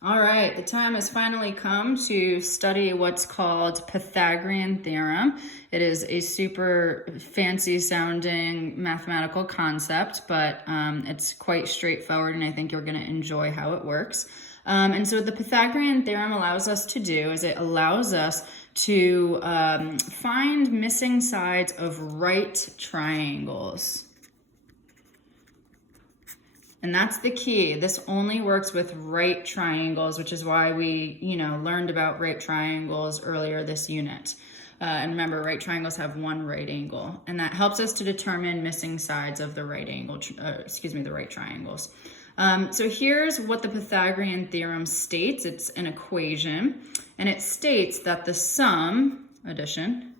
All right, the time has finally come to study what's called Pythagorean Theorem. It is a super fancy sounding mathematical concept, but it's quite straightforward, and I think you're going to enjoy how it works. And so what the Pythagorean Theorem allows us to do is it allows us to find missing sides of right triangles. And that's the key. This only works with right triangles, which is why we, learned about right triangles earlier this unit. And remember, right triangles have one right angle, and that helps us to determine missing sides of the right angle, the right triangles. So here's what the Pythagorean theorem states. It's an equation, and it states that the sum, addition,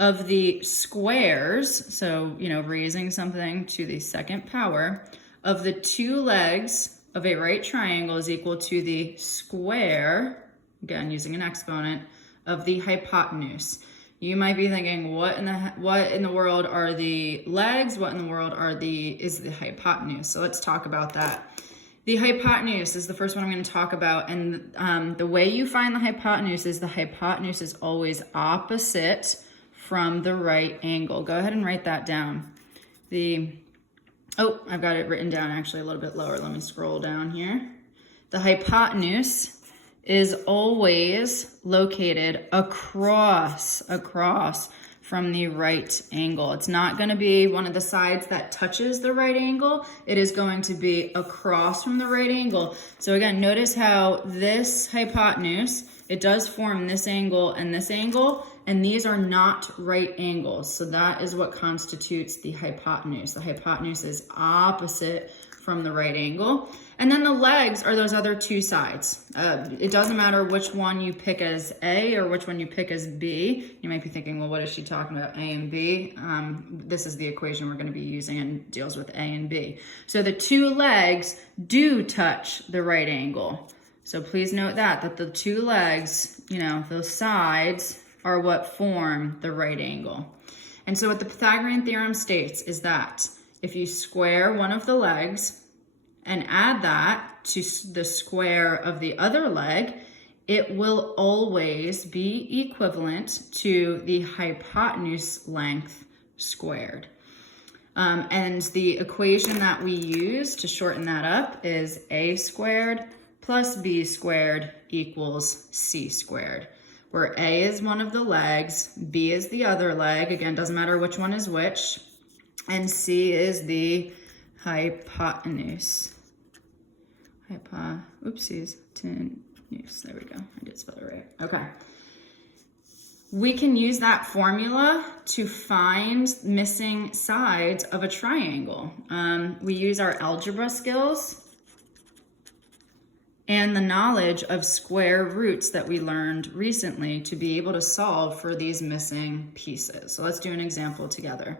of the squares, so, raising something to the second power, of the two legs of a right triangle is equal to the square, again using an exponent, of the hypotenuse. You might be thinking, what in the world are the legs? What in the world is the hypotenuse? So let's talk about that. The hypotenuse is the first one I'm going to talk about, and the way you find the hypotenuse is always opposite from the right angle. Go ahead and write that down. I've got it written down actually a little bit lower. Let me scroll down here. The hypotenuse is always located across from the right angle. It's not going to be one of the sides that touches the right angle. It is going to be across from the right angle. So again, notice how this hypotenuse, it does form this angle, and these are not right angles. So that is what constitutes the hypotenuse. The hypotenuse is opposite from the right angle. And then the legs are those other two sides. It doesn't matter which one you pick as A or which one you pick as B. You might be thinking, well, what is she talking about, A and B? This is the equation we're going to be using and deals with A and B. So the two legs do touch the right angle. So please note that the two legs, those sides are what form the right angle. And so what the Pythagorean theorem states is that if you square one of the legs and add that to the square of the other leg, it will always be equivalent to the hypotenuse length squared. And the equation that we use to shorten that up is a squared plus b squared equals c squared, where a is one of the legs, b is the other leg, again, doesn't matter which one is which, and c is the hypotenuse. Oopsies, there we go, I did spell it right. Okay. We can use that formula to find missing sides of a triangle. We use our algebra skills and the knowledge of square roots that we learned recently to be able to solve for these missing pieces. So let's do an example together.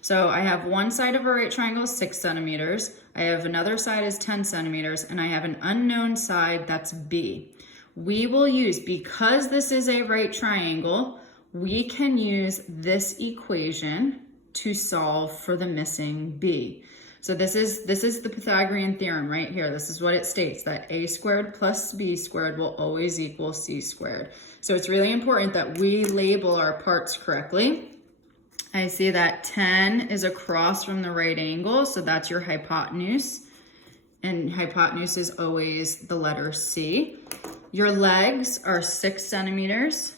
So I have one side of a right triangle is 6 centimeters. I have another side is 10 centimeters, and I have an unknown side that's B. We will use, because this is a right triangle, we can use this equation to solve for the missing B. So this is the Pythagorean theorem right here. This is what it states, that a squared plus b squared will always equal c squared. So it's really important that we label our parts correctly. I see that 10 is across from the right angle, so that's your hypotenuse. And hypotenuse is always the letter C. Your legs are 6 centimeters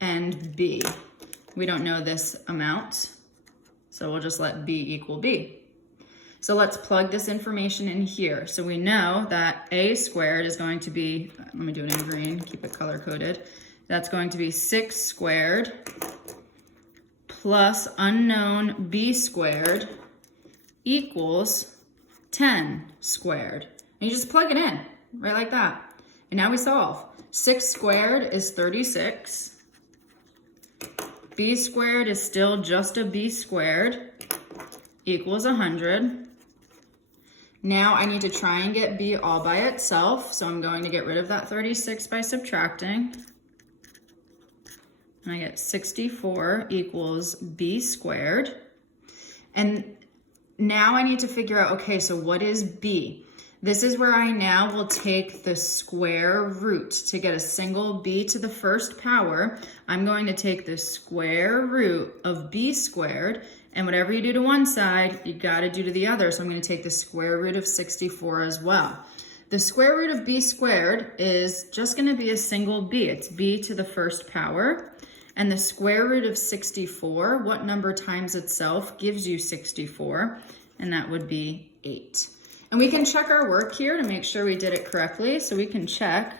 and B. We don't know this amount, so we'll just let B equal B. So let's plug this information in here. So we know that a squared is going to be, let me do it in green, keep it color coded. That's going to be 6 squared plus unknown b squared equals 10 squared. And you just plug it in, right like that. And now we solve. 6 squared is 36. B squared is still just a b squared equals 100. Now I need to try and get b all by itself, so I'm going to get rid of that 36 by subtracting. And I get 64 equals b squared. And now I need to figure out, okay, so what is b? This is where I now will take the square root. To get a single b to the first power, I'm going to take the square root of b squared, and whatever you do to one side, you got to do to the other. So I'm going to take the square root of 64 as well. The square root of b squared is just going to be a single b. It's b to the first power. And the square root of 64, what number times itself gives you 64? And that would be 8. And we can check our work here to make sure we did it correctly. So we can check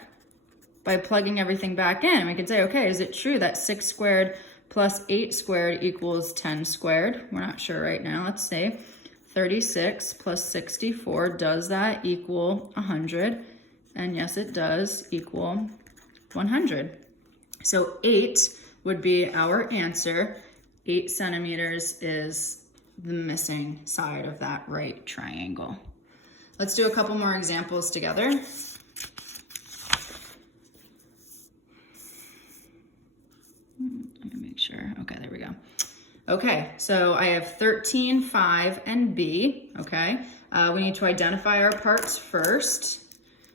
by plugging everything back in. We can say, okay, is it true that 6 squared plus 8 squared equals 10 squared? We're not sure right now. Let's say 36 plus 64, does that equal 100? And yes, it does equal 100. So 8 would be our answer. 8 centimeters is the missing side of that right triangle. Let's do a couple more examples together. Let me make sure. Okay, there we go. Okay, so I have 13, 5, and b, okay? We need to identify our parts first.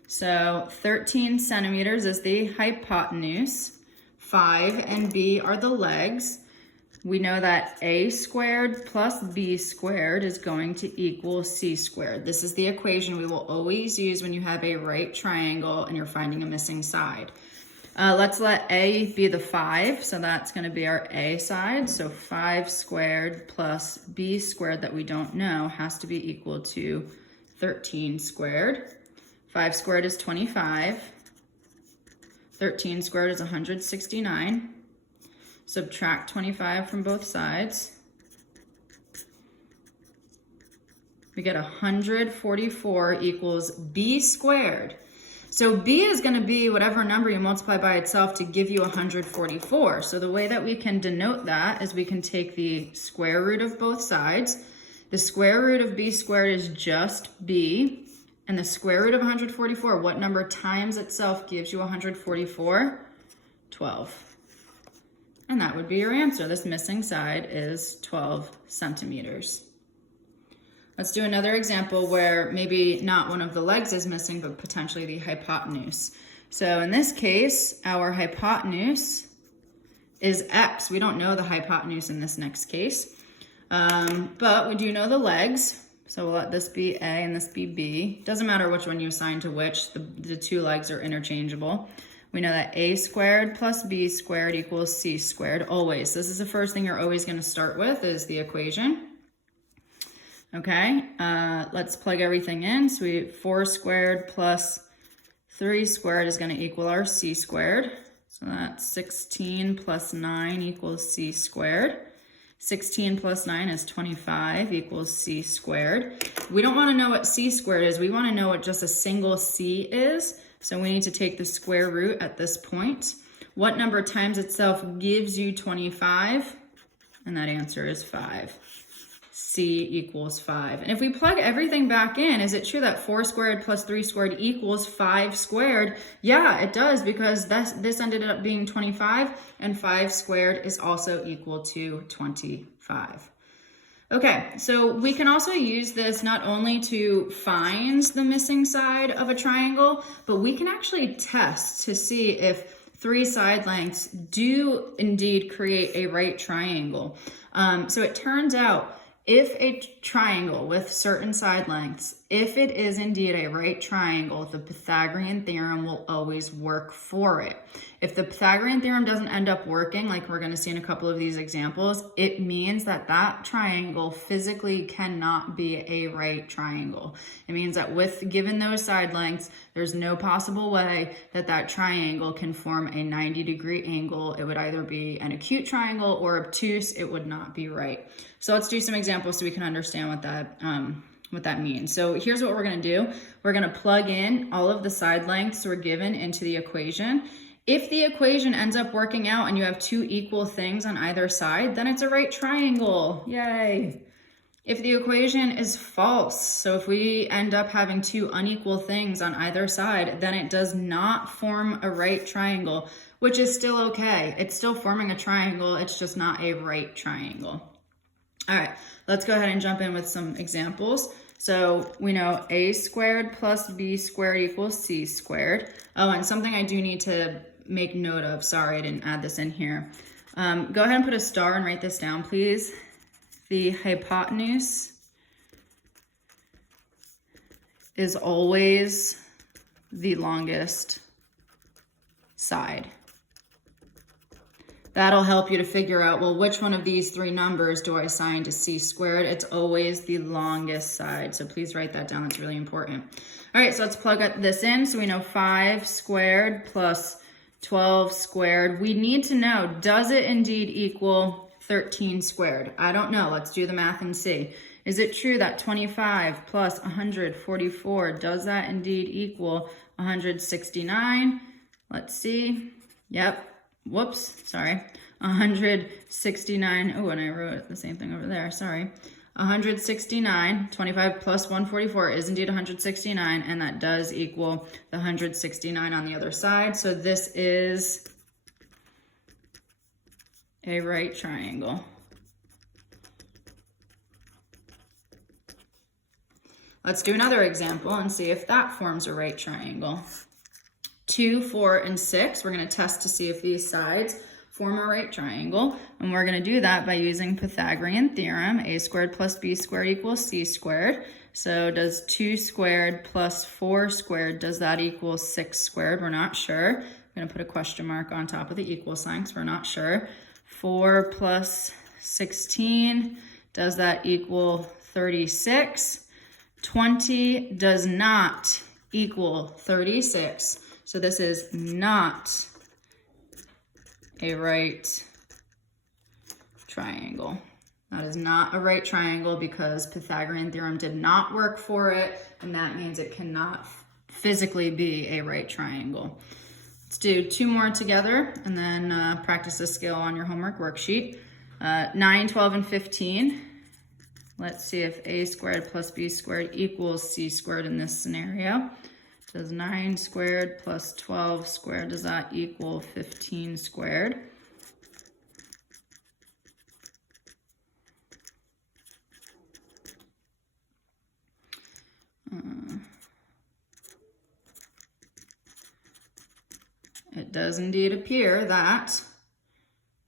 So 13 centimeters is the hypotenuse. 5 and b are the legs. We know that a squared plus b squared is going to equal c squared. This is the equation we will always use when you have a right triangle and you're finding a missing side. Let's let a be the 5, so that's going to be our a side. So 5 squared plus b squared that we don't know has to be equal to 13 squared. 5 squared is 25. 13 squared is 169. Subtract 25 from both sides. We get 144 equals b squared. So b is going to be whatever number you multiply by itself to give you 144. So the way that we can denote that is we can take the square root of both sides. The square root of b squared is just b. And the square root of 144, what number times itself gives you 144? 12. And that would be your answer. This missing side is 12 centimeters. Let's do another example where maybe not one of the legs is missing, but potentially the hypotenuse. So in this case, our hypotenuse is x. We don't know the hypotenuse in this next case, but we do know the legs. So we'll let this be a and this be b. Doesn't matter which one you assign to which, the two legs are interchangeable. We know that a squared plus b squared equals c squared, always. This is the first thing you're always going to start with is the equation. Okay, let's plug everything in. So we 4 squared plus 3 squared is going to equal our c squared. So that's 16 plus 9 equals c squared. 16 plus 9 is 25 equals c squared. We don't want to know what c squared is. We want to know what just a single c is. So we need to take the square root at this point. What number times itself gives you 25? And that answer is 5. C equals 5. And if we plug everything back in, is it true that 4 squared plus 3 squared equals 5 squared? Yeah, it does, because this ended up being 25, and 5 squared is also equal to 25. Okay, so we can also use this not only to find the missing side of a triangle, but we can actually test to see if 3 side lengths do indeed create a right triangle. So it turns out if a triangle with certain side lengths, if it is indeed a right triangle, the Pythagorean theorem will always work for it. If the Pythagorean theorem doesn't end up working, like we're going to see in a couple of these examples, it means that that triangle physically cannot be a right triangle. It means that given those side lengths, there's no possible way that that triangle can form a 90-degree angle. It would either be an acute triangle or obtuse. It would not be right. So let's do some examples so we can understand what that means. So here's what we're going to do. We're going to plug in all of the side lengths we're given into the equation. If the equation ends up working out and you have 2 equal things on either side, then it's a right triangle. Yay! If the equation is false, so if we end up having 2 unequal things on either side, then it does not form a right triangle, which is still okay. It's still forming a triangle, it's just not a right triangle. All right, let's go ahead and jump in with some examples. So we know a squared plus b squared equals c squared. Oh, and something I do need to make note of. Sorry, I didn't add this in here. Go ahead and put a star and write this down, please. The hypotenuse is always the longest side. That'll help you to figure out, well, which one of these three numbers do I assign to c squared? It's always the longest side. So please write that down. It's really important. All right, so let's plug this in. So we know 5 squared plus 12 squared. We need to know, does it indeed equal 13 squared? I don't know. Let's do the math and see. Is it true that 25 plus 144, does that indeed equal 169? Let's see. Yep. Whoops. Sorry. 169. Oh, and I wrote the same thing over there. Sorry. 169. 25 plus 144 is indeed 169, and that does equal the 169 on the other side. So this is a right triangle. Let's do another example and see if that forms a right triangle. 2, 4, and 6, we're going to test to see if these sides form a right triangle. And we're going to do that by using Pythagorean Theorem. A squared plus b squared equals c squared. So does 2 squared plus 4 squared, does that equal 6 squared? We're not sure. I'm going to put a question mark on top of the equal sign because we're not sure. 4 plus 16, does that equal 36? 20 does not equal 36. So this is not a right triangle. That is not a right triangle because Pythagorean theorem did not work for it, and that means it cannot physically be a right triangle. Let's do 2 more together and then practice this skill on your homework worksheet. 9, 12, and 15. Let's see if a squared plus b squared equals c squared in this scenario. Does 9 squared plus 12 squared, does that equal 15 squared? It does indeed appear that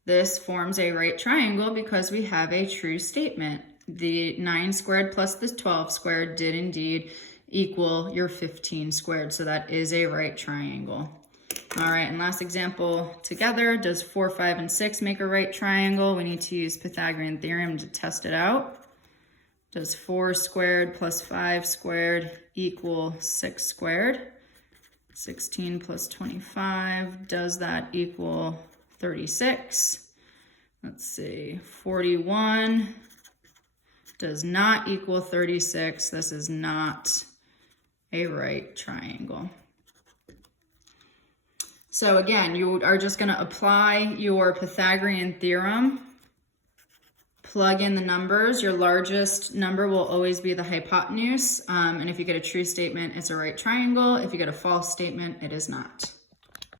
this forms a right triangle because we have a true statement. The 9 squared plus the 12 squared did indeed equal your 15 squared. So that is a right triangle. All right, and last example together. Does 4, 5, and 6 make a right triangle? We need to use Pythagorean theorem to test it out. Does 4 squared plus 5 squared equal 6 squared? 16 plus 25, does that equal 36? Let's see, 41 does not equal 36. This is not a right triangle. So again, you are just going to apply your Pythagorean theorem, plug in the numbers. Your largest number will always be the hypotenuse. And if you get a true statement, it's a right triangle. If you get a false statement, it is not.